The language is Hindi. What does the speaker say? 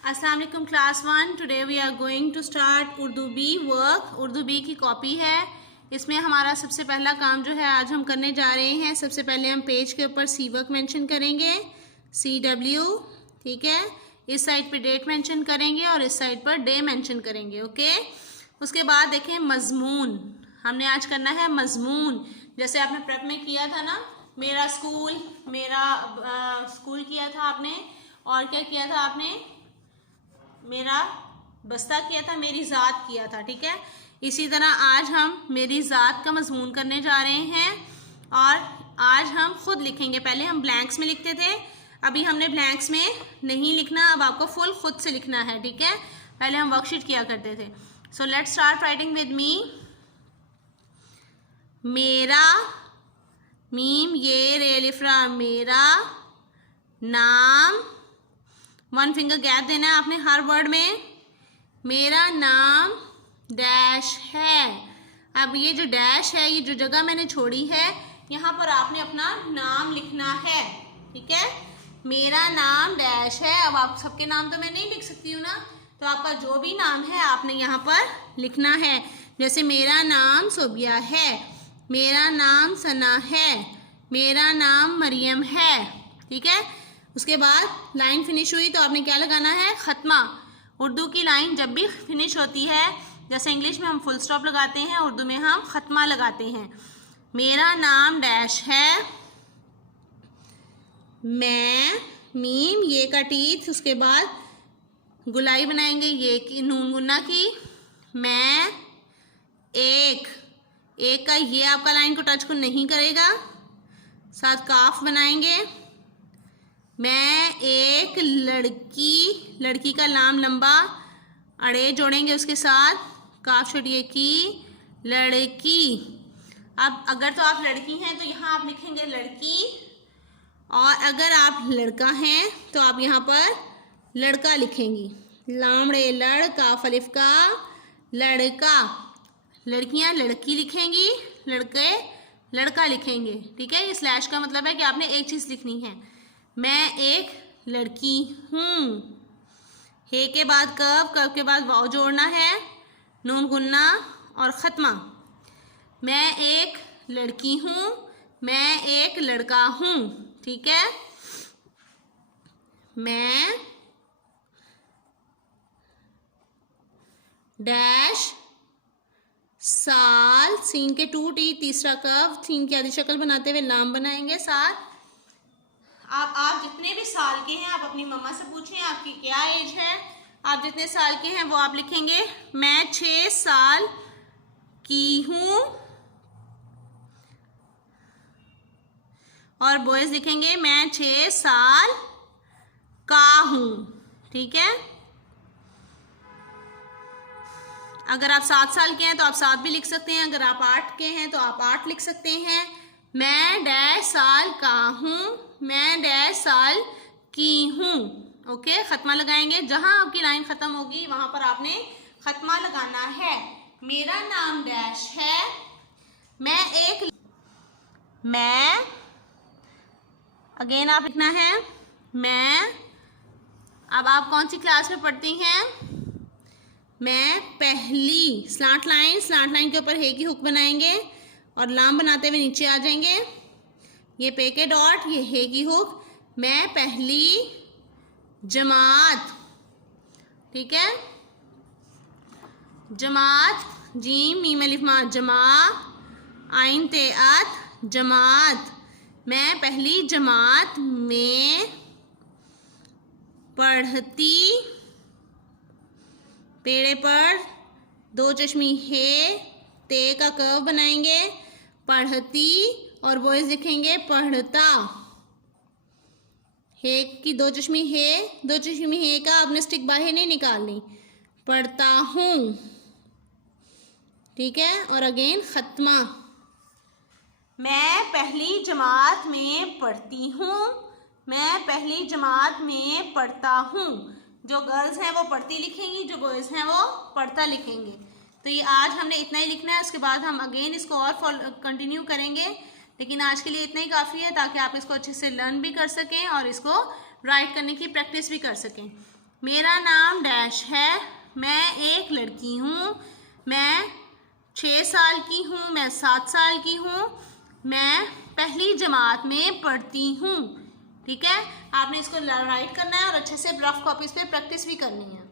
अस्सलाम वालेकुम class 1। Today we are going to start Urdu B work. Urdu B की कॉपी है। इसमें हमारा सबसे पहला काम जो है आज हम करने जा रहे हैं। सबसे पहले हम पेज के ऊपर सी वर्क मेंशन करेंगे, CW, ठीक है। इस साइड पे डेट मेंशन करेंगे और इस साइड पर डे मेंशन करेंगे, ओके। उसके बाद देखें मजमून, हमने आज करना है मजमून। जैसे आपने प्रेप में किया था ना, मेरा स्कूल किया था आपने, और क्या किया था आपने, मेरा बस्ता किया था, मेरी ज़ात किया था, ठीक है। इसी तरह आज हम मेरी ज़ात का मजमून करने जा रहे हैं और आज हम खुद लिखेंगे। पहले हम ब्लैंक्स में लिखते थे, अभी हमने ब्लैंक्स में नहीं लिखना, अब आपको फुल खुद से लिखना है, ठीक है। पहले हम वर्कशीट किया करते थे। So let's start writing with me. मेरा, मीम ये रेलिफ्रा, मेरा नाम, 1 फिंगर गैप देना है आपने हर वर्ड में। मेरा नाम डैश है। अब ये जो डैश है, ये जो जगह मैंने छोड़ी है, यहाँ पर आपने अपना नाम लिखना है, ठीक है। मेरा नाम डैश है। अब आप सबके नाम तो मैं नहीं लिख सकती हूँ ना, तो आपका जो भी नाम है आपने यहाँ पर लिखना है। जैसे मेरा नाम सोबिया है, मेरा नाम सना है, मेरा नाम मरियम है, ठीक है। उसके बाद लाइन फिनिश हुई तो आपने क्या लगाना है, खत्मा। उर्दू की लाइन जब भी फिनिश होती है, जैसे इंग्लिश में हम फुल स्टॉप लगाते हैं, उर्दू में हम खत्मा लगाते हैं। मेरा नाम डैश है, मैं, मीम ये का टीथ, उसके बाद गुलाई बनाएंगे ये की, नून गुन्ना की। मैं एक का ये आपका लाइन को टच को नहीं करेगा, साथ काफ बनाएंगे। मैं एक लड़की का लाम लंबा, अड़े जोड़ेंगे उसके साथ, काफ छोड़िए की, लड़की। अब अगर तो आप लड़की हैं तो यहाँ आप लिखेंगे लड़की, और अगर आप लड़का हैं तो आप यहाँ पर लड़का लिखेंगी। लामड़े लड़, काफ अलिफ का, लड़का। लड़कियाँ लड़की लिखेंगी, लड़के लड़का लिखेंगे, ठीक है। ये स्लैश का मतलब है कि आपने एक चीज़ लिखनी है। मैं एक लड़की हूँ। हे के बाद कव के बाद वाव जोड़ना है, नून गुन्ना और ख़त्मा। मैं एक लड़की हूँ, मैं एक लड़का हूँ, ठीक है। मैं डैश साल, सीन के 2 टी, तीसरा कव, सीन की आधी शक्ल बनाते हुए लाम बनाएंगे साथ। आप जितने भी साल के हैं आप अपनी मम्मा से पूछें आपकी क्या एज है, आप जितने साल के हैं वो आप लिखेंगे। मैं 6 साल की हूँ, और बॉयज लिखेंगे मैं 6 साल का हूँ, ठीक है। अगर आप 7 साल के हैं तो आप 7 भी लिख सकते हैं, अगर आप 8 के हैं तो आप 8 लिख सकते हैं। मैं डैश साल का हूँ, मैं डैश साल की हूँ, ओके। ख़त्मा लगाएंगे, जहाँ आपकी लाइन ख़त्म होगी वहाँ पर आपने ख़त्मा लगाना है। मेरा नाम डैश है, मैं अगेन आप लिखना है मैं। अब आप कौन सी क्लास में पढ़ती हैं, मैं पहली। स्लांट लाइन के ऊपर हे की हुक बनाएंगे और लाम बनाते हुए नीचे आ जाएंगे। ये पे के डॉट, ये हे की हुक। मैं पहली जमात, ठीक है। जमात, जीम मीम अलिफ मा, जमा, आइन ते आत, जमात। मैं पहली जमात में पढ़ती, पेड़े पर 2 चश्मी हे, ते का कर्व बनाएंगे, पढ़ती, और बॉयज लिखेंगे पढ़ता। हे की 2 चश्मी हे, 2 चश्मी हे का आपने स्टिक बाहर नहीं निकालनी, पढ़ता हूँ, ठीक है। और अगेन ख़त्मा। मैं पहली जमात में पढ़ती हूँ, मैं पहली जमात में पढ़ता हूँ। जो गर्ल्स हैं वो पढ़ती लिखेंगी, जो बॉयज़ हैं वो पढ़ता लिखेंगे। तो ये आज हमने इतना ही लिखना है, उसके बाद हम अगेन इसको और कंटिन्यू करेंगे, लेकिन आज के लिए इतना ही काफ़ी है ताकि आप इसको अच्छे से लर्न भी कर सकें और इसको राइट करने की प्रैक्टिस भी कर सकें। मेरा नाम डैश है, मैं एक लड़की हूँ, मैं 6 साल की हूँ, मैं 7 साल की हूँ, मैं पहली जमात में पढ़ती हूँ। ठीक है, आपने इसको राइट करना है और अच्छे से रफ कॉपीज पे प्रैक्टिस भी करनी है।